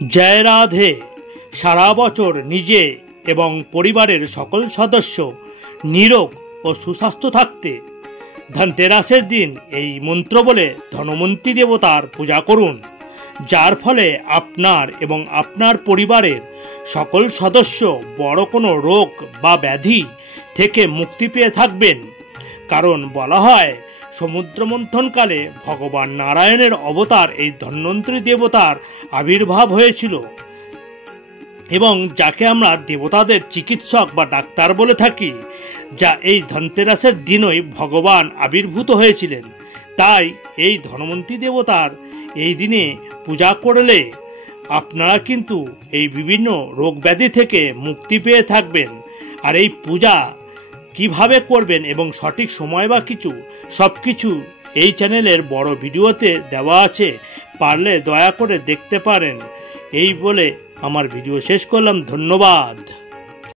জয় রাধে। সারা বছর নিজে এবং পরিবারের সকল সদস্য নিরোগ ও সুস্বাস্থ্য থাকতে ধনতেরাসের দিন এই মন্ত্র বলে ধনবন্তী দেবতার পূজা করুন, যার ফলে আপনার এবং আপনার পরিবারের সকল সদস্য বড় কোনো রোগ বা ব্যাধি থেকে মুক্তি পেয়ে থাকবেন। কারণ বলা হয় সমুদ্র মন্থনকালে ভগবান নারায়ণের অবতার এই ধন্বন্তরী দেবতার আবির্ভাব হয়েছিল এবং যাকে আমরা দেবতাদের চিকিৎসক বা ডাক্তার বলে থাকি, যা এই ধনতেরাসের দিনই ভগবান আবির্ভূত হয়েছিলেন। তাই এই ধনবন্তী দেবতার এই দিনে পূজা করলে আপনারা কিন্তু এই বিভিন্ন রোগ ব্যাধি থেকে মুক্তি পেয়ে থাকবেন। আর এই পূজা কিভাবে করবেন এবং সঠিক সময় বা সব কিছু এই চ্যানেলের বড় ভিডিওতে দেওয়া আছে, পারলে দয়া করে দেখতে পারেন। এই বলে আমার ভিডিও শেষ করলাম। ধন্যবাদ।